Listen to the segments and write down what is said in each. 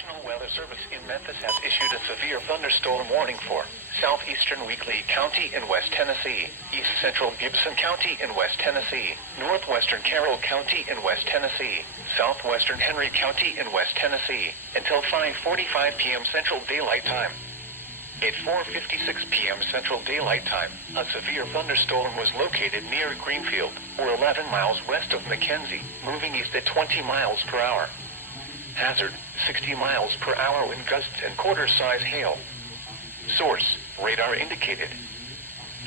National Weather Service in Memphis has issued a severe thunderstorm warning for southeastern Weakley County in West Tennessee, east central Gibson County in West Tennessee, northwestern Carroll County in West Tennessee, southwestern Henry County in West Tennessee, until 5:45 p.m. Central Daylight Time. At 4:56 p.m. Central Daylight Time, a severe thunderstorm was located near Greenfield, or 11 miles west of McKenzie, moving east at 20 miles per hour. Hazard, 60 miles per hour wind gusts and quarter-size hail. Source, radar indicated.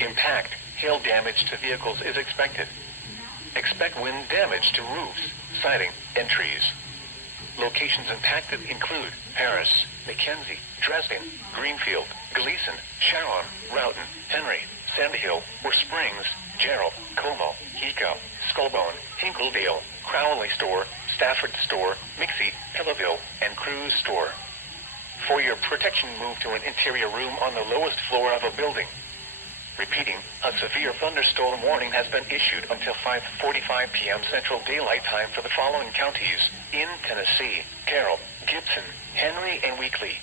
Impact, hail damage to vehicles is expected. Expect wind damage to roofs, siding, and trees. Locations impacted include Paris, McKenzie, Dresden, Greenfield, Gleason, Sharon, Roughton, Henry, Sandhill, or Springs, Gerald, Como, Hico, Skullbone, Hinkledale, Crowley Store, Stafford Store, Mixie, Pillaville, and Cruz Store. For your protection, move to an interior room on the lowest floor of a building. Repeating, a severe thunderstorm warning has been issued until 5:45 p.m. Central Daylight Time for the following counties in Tennessee: Carroll, Gibson, Henry, and Weakley.